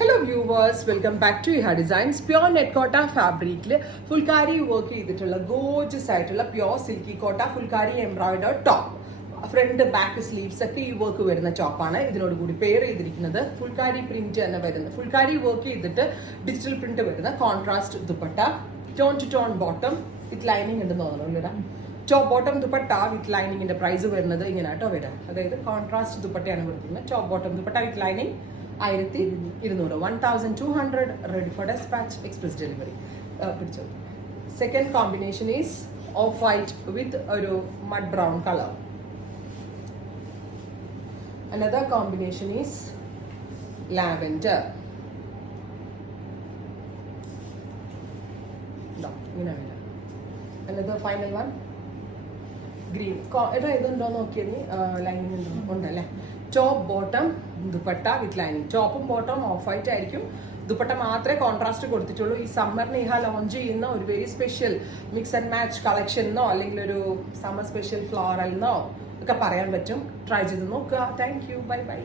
Hello viewers, welcome back to Iha designs. Pure net Kota ഫാബ്രിക്കിൽ phulkari work ചെയ്തിട്ടുള്ള gorgeous ആയിട്ടുള്ള pure silky Kota phulkari embroidered top. Front back sleeves ഒക്കെ ഈ work വരുന്ന ടോപ്പാണ്. ഇതിനോട് കൂടി പെയർ ചെയ്തിരിക്കുന്നത് ഫുൾക്കാരി പ്രിന്റ് തന്നെ വരുന്നത്. ഫുൾക്കാരി വർക്ക് ചെയ്തിട്ട് ഡിജിറ്റൽ പ്രിന്റ് വരുന്ന contrast dupatta, tone to tone bottom with lining ഉണ്ടെന്ന് തോന്നുന്നു ഇവിടെ. ടോപ്പ് ബോട്ടം ദുപ്പട്ട വിത്ത് ലൈനിങ്ങിന്റെ പ്രൈസ് വരുന്നത് ഇങ്ങനെ കേട്ടോ വരാം. അതായത് കോൺട്രാസ്റ്റ് ദുപ്പട്ടയാണ് കൊടുക്കുന്നത്. Top bottom dupatta with lining 1200, 1200, ready for dispatch, express delivery. Picture. Second combination is off-white with a mud brown color. Another combination is lavender. No, another final one. Green ഇതുണ്ടോ നോക്കിയത് ലൈനിങ് ഉണ്ടല്ലേ. Top bottom dupatta with lining. ടോപ്പും bottom of white ആയിരിക്കും. ദുപ്പട്ട മാത്രമേ contrast കൊടുത്തിട്ടുള്ളൂ. ഈ സമ്മറിന് ഇഹ launch ചെയ്യുന്ന ഒരു very special mix and match collection എന്നോ അല്ലെങ്കിൽ ഒരു സമ്മർ സ്പെഷ്യൽ ഫ്ലോറൽ എന്നോ ഒക്കെ പറയാൻ പറ്റും. ട്രൈ ചെയ്ത് നോക്കുക. Thank you. Bye bye.